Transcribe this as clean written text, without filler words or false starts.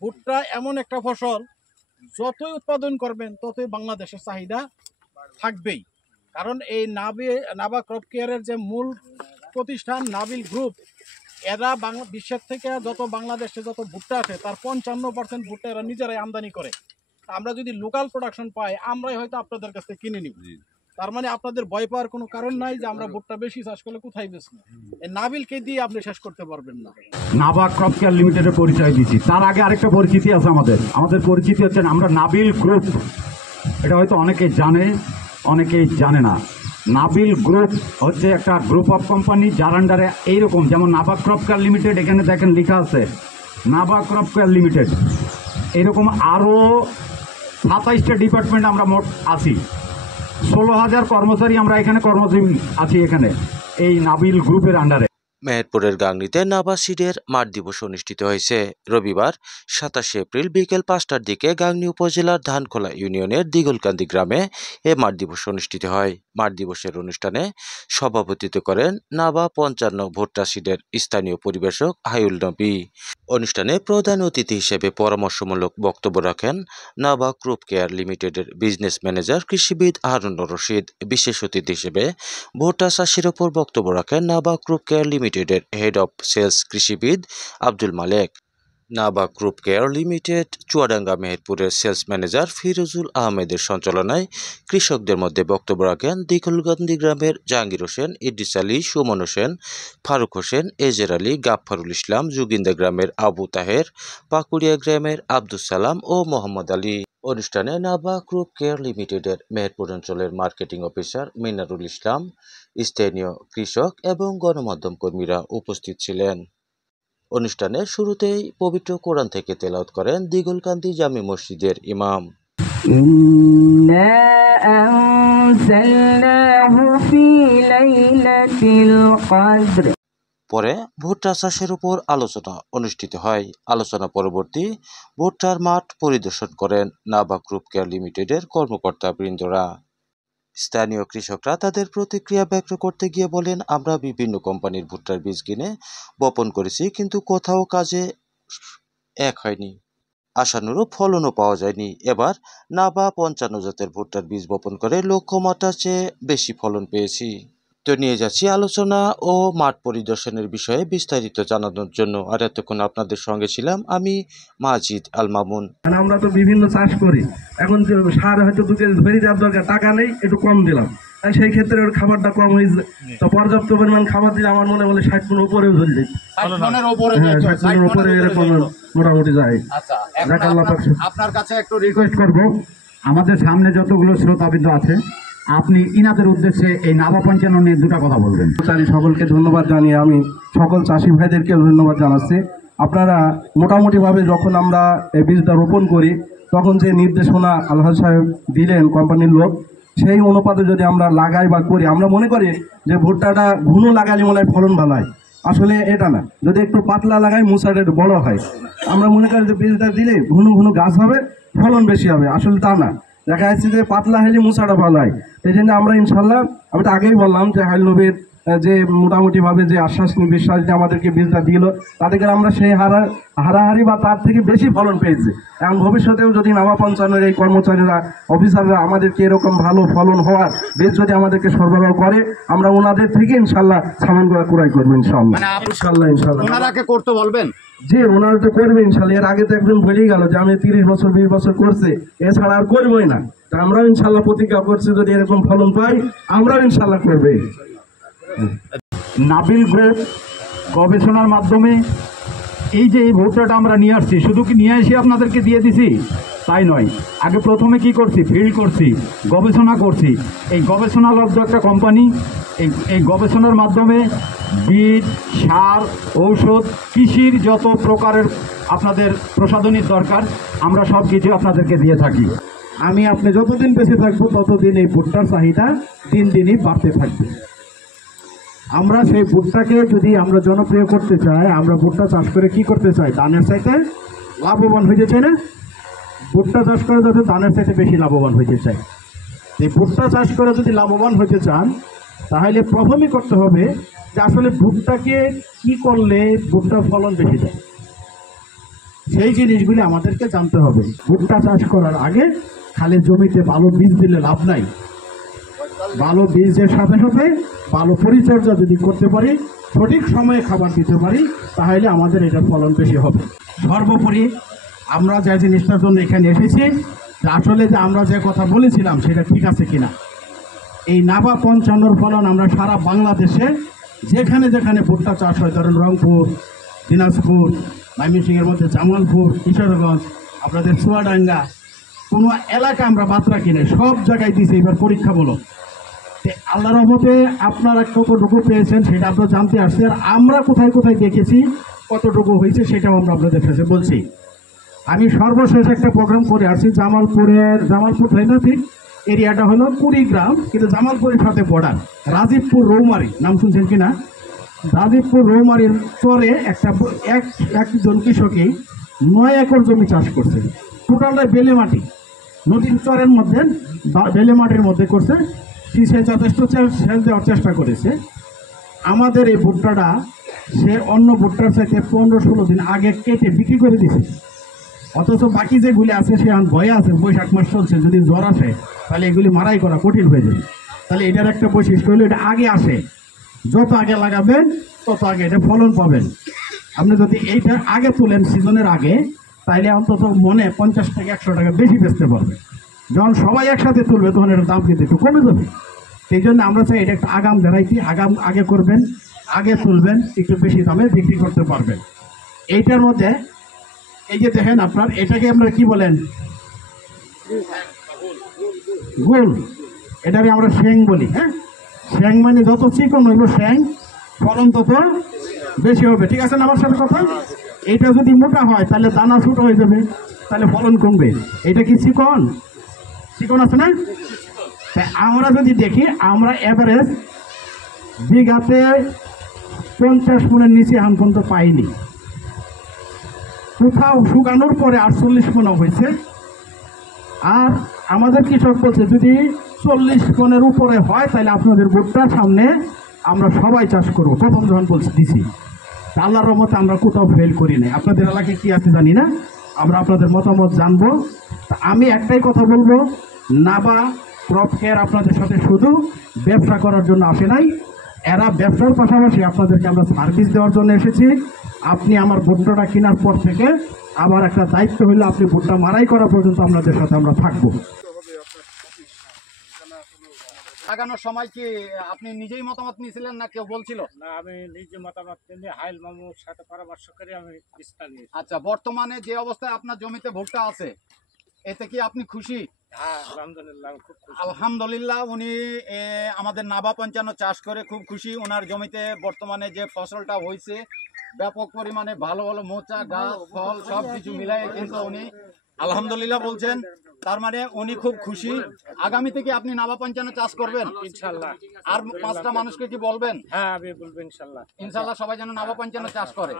ভুট্টা এমন একটা ফসল যতই উৎপাদন করবেন ততই বাংলাদেশের চাহিদা থাকবেই। কারণ এই নাবা ক্রপ কেয়ারের যে মূল প্রতিষ্ঠান নাবিল গ্রুপ, এরা বিশ্বের থেকে বাংলাদেশে যত ভুট্টা আছে তার 55% ভুট্টা এরা নিজেরাই আমদানি করে। আমরা যদি লোকাল প্রোডাকশন পাই আমরাই হয়তো আপনাদের কাছ থেকে কিনে নিব। তার মানে আপনাদের ভয় পাওয়ার কোনো কারণ নাই যে আমরা ভুট্টা বেশি চাষ করলে কোথায় বেচবো। এই নাবিলকে দিয়ে আপনি শেষ করতে পারবেন না। নাবা ক্রপ কেয়ার লিমিটেডের পরিচয় দিচ্ছি, তার আগে আরেকটা পরিচিতি আছে আমাদের পরিচিতি হচ্ছে আমরা নাবিল গ্রুপ। এটা হয়তো অনেকেই জানে, অনেকেই জানে না। নাবিল গ্রুপ হচ্ছে একটা গ্রুপ অফ কোম্পানি যার আন্ডারে এইরকম যেমন নাবা ক্রপ কেয়ার লিমিটেড, এখানে দেখেন লেখা আছে নাবা ক্রপ কেয়ার লিমিটেড। এরকম আরও 27টা ডিপার্টমেন্ট আমরা মোট আছি, 16,000 কর্মচারী আমরা এখানে কর্মচারী আছি এখানে এই নাবিল গ্রুপের আন্ডারে। মেহেরপুরের গাংনীতে নাবা সিডের মাঠ দিবস অনুষ্ঠিত হয়েছে। রবিবার 27 এপ্রিল বিকেল 5টার দিকে গাংনী উপজেলার ধানখোলা ইউনিয়নের দিগলকান্দি গ্রামে এ মাঠ দিবস অনুষ্ঠিত হয়। মাঠ দিবসের অনুষ্ঠানে সভাপতিত্ব করেন নাবা 55 ভুট্টা সিডের স্থানীয় পরিবেশক হাইউল নবী। অনুষ্ঠানে প্রধান অতিথি হিসেবে পরামর্শমূলক বক্তব্য রাখেন নাবা ক্রপ কেয়ার লিমিটেডের বিজনেস ম্যানেজার কৃষিবিদ হারুনুর রশিদ। বিশেষ অতিথি হিসেবে ভুট্টা চাষের ওপর বক্তব্য রাখেন নাবা ক্রপ কেয়ার লিমিটেডের হেড অফ সেলস কৃষিবিদ Abdul Malek. Naba crop care limited Chuadanga মেহেরপুরের সেলস ম্যানেজার ফিরোজুল আহমেদের সঞ্চালনায় কৃষকদের মধ্যে বক্তব্য রাখেন দিগলকান্দি গ্রামের জাহাঙ্গীর হোসেন, ইদ্রিস আলী, সুমন হোসেন, ফারুক হোসেন, এজের আলী, গাফফারুল ইসলাম, জুগিন্দা গ্রামের আবু তাহের, পাকুড়িয়া গ্রামের আব্দুল সালাম ও মোহাম্মদ আলী। অনুষ্ঠানে নাবা ক্রপ কেয়ার লিমিটেডের মেহেরপুর অঞ্চলের মার্কেটিং অফিসার মিনারুল ইসলাম, স্থানীয় কৃষক এবং গণমাধ্যম কর্মীরা উপস্থিত ছিলেন। অনুষ্ঠানের শুরুতেই পবিত্র কোরআন থেকে তেলাওয়াত করেন দিগলকান্দি জামি মসজিদের ইমাম। পরে ভুট্টা চাষের উপর আলোচনা অনুষ্ঠিত হয়। আলোচনা পরবর্তী ভুট্টার মাঠ পরিদর্শন করেন নাবা ক্রপ কেয়ার লিমিটেডের কর্মকর্তা বৃন্দরা। স্থানীয় কৃষকরা তাদের প্রতিক্রিয়া ব্যক্ত করতে গিয়ে বলেন, আমরা বিভিন্ন কোম্পানির ভুট্টার বীজ কিনে বপন করেছি, কিন্তু কোথাও কাজে এক হয়নি, আশানুরূপ ফলনও পাওয়া যায়নি। এবার নাবা 55 জাতের ভুট্টার বীজ বপন করে লক্ষ্যমাত্রার চেয়ে বেশি ফলন পেয়েছি। তো নিয়ে যাচ্ছি আলোচনা ও মাঠ পরিদর্শনের বিষয়ে বিস্তারিত জানানোর জন্য। আর এতক্ষণ আপনাদের সঙ্গে ছিলাম আমি মাজিদ আল মামুন। আমরা তো বিভিন্ন চাষ করি, এখন সার হয়তো 2 কেজি ধরে দেওয়ার দরকার, টাকা নেই, একটু কম দিলাম, সেই ক্ষেত্রে ওর খাবারটা কম হয়েছে। তো পর্যাপ্ত পরিমাণ খাবার দিলে আমার মনে বলে 60 মণ উপরেও ধরে যায়, 60 মণ উপরে এরকম মোটামুটি যায়। আপনার কাছে একটু রিকোয়েস্ট করবো, আমাদের সামনে যতগুলো শ্রোতাবৃন্দ আছে, আপনি ইনাদের উদ্দেশ্যে এই নাবা 55 নিয়ে 2টা কথা বলবেন। সকলকে ধন্যবাদ জানিয়ে আমি সকল চাষি ভাইদেরকে ধন্যবাদ জানাচ্ছি। আপনারা মোটামুটিভাবে যখন আমরা এই বীজটা রোপণ করি তখন যে নির্দেশনা আল্লাহ সাহেব দিলেন কোম্পানির লোক, সেই অনুপাতে যদি আমরা লাগাই বা করি, আমরা মনে করি যে ভুট্টাটা ঘন লাগালে মনে হয় ফলন ভালো হয়। আসলে এটা না, যদি একটু পাতলা লাগাই মুসাটা একটু বড় হয়। আমরা মনে করি যে বীজটা দিলে ঘন ঘন গাছ হবে, ফলন বেশি হবে, আসলে তা না। দেখা যাচ্ছে যে পাতলা হলে মুসাটা ভালো হয়। এই জন্য আমরা ইনশাল্লাহ, আমি তো আগেই বললাম যে হাইল নবীর যে মোটামুটিভাবে যে আশ্বাস বিশ্বাস যে আমাদেরকে বীজটা দিল, তাদেরকে আমরা সেই হারাহারি বা তার থেকে বেশি ফলন পেয়েছি। এবং ভবিষ্যতেও যদি নাবা 55 এই কর্মচারীরা, অফিসাররা আমাদেরকে এরকম ভালো ফলন হওয়ার বীজ যদি আমাদেরকে সরবরাহ করে, আমরা ওনাদের থেকে ইনশাল্লাহ সামানগুলো ক্রয় করবো ইনশাল্লাহ। ইনশাল্লাহ ওনারাকে করতে বলবেন? জি, ওনারা তো করবে ইনশাল্লাহ। এর আগে তো একজন বলেই গেল যে আমি 30 বছর 20 বছর করছে, এছাড়া আর করবোই না। তা আমরাও ইনশাল্লাহ প্রতিজ্ঞা করছি, যদি এরকম ফলন পাই আমরাও ইনশাল্লাহ করবে। নাবিল গ্রুপ গবেষণার মাধ্যমে এই যে এই ভুট্টাটা আমরা নিয়ে আসছি, শুধু কি নিয়ে এসে আপনাদেরকে দিয়ে দিছি তাই নয়, আগে প্রথমে কি করছি, ফিল্ড করছি, গবেষণা করছি। এই গবেষণালব্ধ একটা কোম্পানি, এই গবেষণার মাধ্যমে বীজ, সার, ঔষধ, কৃষির যত প্রকারের আপনাদের প্রসাধনীর দরকার আমরা সব কিছু আপনাদেরকে দিয়ে থাকি। আমি আপনি যতদিন বেঁচে থাকবো ততদিন এই ভুট্টার চাহিদা দিন দিনই বাড়তে থাকবে। আমরা সেই ভুট্টাকে যদি আমরা জনপ্রিয় করতে চাই, আমরা ভুট্টা চাষ করে কি করতে চাই, ধানের চাইতে লাভবান হইতে চাই না? ভুট্টা চাষ করে যাতে ধানের চাইতে বেশি লাভবান হইতে চাই। এই ভুট্টা চাষ করে যদি লাভবান হইতে চান, তাহলে প্রথমে করতে হবে যে আসলে ভুট্টাকে কি করলে ভুট্টার ফলন বেশি দেয়। সেই জিনিসগুলি আমাদেরকে জানতে হবে। ভুট্টা চাষ করার আগে খালি জমিতে ভালো বীজ দিলে লাভ নাই। ভালো বীজের সাথে সাথে ভালো পরিচর্যা যদি করতে পারি, সঠিক সময়ে খাবার দিতে পারি, তাহলে আমাদের এটার ফলন বেশি হবে। সর্বোপরি আমরা যে জিনিসটার জন্য এখানে এসেছি, যে আসলে যে আমরা যে কথা বলেছিলাম সেটা ঠিক আছে কিনা। এই নাবা 55 ফলন আমরা সারা বাংলাদেশে যেখানে যেখানে ভুট্টা চাষ হয়, ধরেন রংপুর, দিনাজপুর, ময়মনসিংহের মধ্যে জামালপুর, কিশোরগঞ্জ, আপনাদের চুয়াডাঙ্গা, কোনো এলাকা আমরা বাদ রাখি নাই, সব জায়গায় দিয়েছি এবার পরীক্ষামূলক। আল্লাহর রহমতে আপনারা কতটুকু পেয়েছেন সেটা আপনারা জানতে আসছে, আর আমরা কোথায় কোথায় দেখেছি কতটুকু হয়েছে সেটাও আমরা আপনাদের কাছে বলছি। আমি সর্বশেষ একটা প্রোগ্রাম করে আসছি জামালপুর তাই না, ঠিক এরিয়াটা হলো কুড়িগ্রাম, কিন্তু জামালপুরের সাথে বর্ডার। রাজীবপুর রৌমারি নাম শুনছেন কিনা? রাজীবপুর রৌমারির চরে একজন কৃষকই 9 একর জমি চাষ করছে। টোটালটা বেলে মাটি, নদীর চরের মধ্যে বেলে মাটির মধ্যে করছে। সে যথেষ্ট সেচ দেওয়ার চেষ্টা করেছে। আমাদের এই ভুট্টাটা সে অন্য ভুট্টার চাইতে 15-16 দিন আগে কেটে বিক্রি করে দিছে। অথচ বাকি যেগুলি আছে সে এখন ভয়ে আছে, বৈশাখ মাস চলছে, যদি জ্বর আসে তাহলে এগুলি মারাই করা কঠিন হয়ে যাবে। তাহলে এটার একটা বৈশিষ্ট্য হলো এটা আগে আসে, যত আগে লাগাবেন তত আগে এটা ফলন পাবেন। আপনি যদি এইটা আগে তুলেন সিজনের আগে, তাইলে অন্তত মনে 50 থেকে 100 টাকা বেশি বেচতে পারবে। যখন সবাই একসাথে তুলবে তখন এটার দাম কিন্তু একটু কমে যাবে। সেই জন্য আমরা চাই এটা একটা আগাম ভ্যারাইটি, আগে করবেন, আগে তুলবেন, একটু বেশি দামে বিক্রি করতে পারবেন। এইটার মধ্যে এই যে দেখেন আপনার, এটাকে আমরা কি বলেন, গোল, এটাকে আমরা শ্যাং বলি। হ্যাঁ, শ্যাং মানে যত চিকন হইব শ্যাং, ফলন তত বেশি হবে। ঠিক আছে না আমার সাথে কথা? এইটা যদি মোটা হয় তাহলে দানা ছোট হয়ে যাবে, তাহলে ফলন কমবে। এটা কি চিকন আছে না? তাই আমরা যদি দেখি, আমরা এভারেজ বিঘাতে 50 মনের নিচে এখন পর্যন্ত পাইনি। কোথাও শুকানোর পরে 48 মনও হয়েছে। আর আমাদের কৃষক বলছে যদি 40 মনের উপরে হয় তাহলে আপনাদের ভুট্টার সামনে আমরা সবাই চাষ করবো। প্রথম যখন দিছি, আল্লাহর রহমতে আমরা কোথাও ফেল করি নাই। আপনাদের এলাকায় কি আছে জানি না, আমরা আপনাদের মতামত জানবো। আমি একটাই কথা বলবো, নাবা ক্রপ কেয়ার আপনাদের সাথে শুধু ব্যবসা করার জন্য আসে নাই, এরা ব্যবসার পাশাপাশি আপনাদেরকে আমরা সার্ভিস দেওয়ার জন্য এসেছি। আপনি আমার ভুট্টাটা কেনার পর থেকে আবার একটা দায়িত্ব হইলে আপনি ভুট্টা মারাই করা পর্যন্ত আপনাদের সাথে আমরা থাকবো। লাগানোর সময় কি আপনি নিজেই মতামত নিয়েছিলেন না কেউ বলছিল? না, আমি নিজে মতামত নিয়ে হাইল মামুর সাথে পরামর্শ করে আমি বীজটা নিয়েছি। আচ্ছা, বর্তমানে যে অবস্থায় আপনার জমিতে ভুট্টা আছে, এতে কি আপনি খুশি? হ্যাঁ, আলহামদুলিল্লাহ, আমি খুব খুশি। আলহামদুলিল্লাহ, উনি আমাদের নাবা 55 চাষ করে খুব খুশি। ওনার জমিতে বর্তমানে যে ফসলটা হয়েছে ব্যাপক পরিমাণে ভালো ভালো মোচা, গাছ, ফল সব কিছু মিলাই কিন্তু উনি আলহামদুলিল্লাহ বলছেন। তার মানে উনি খুব খুশি। আগামী থেকে আপনি নাবা 55 চাষ করবেন ইনশাল্লাহ। আর 5টা মানুষকে কি বলবেন? হ্যাঁ, আমি বলবো ইনশাল্লাহ। ইনশাল্লাহ সবাই যেন নাবা 55 চাষ করে।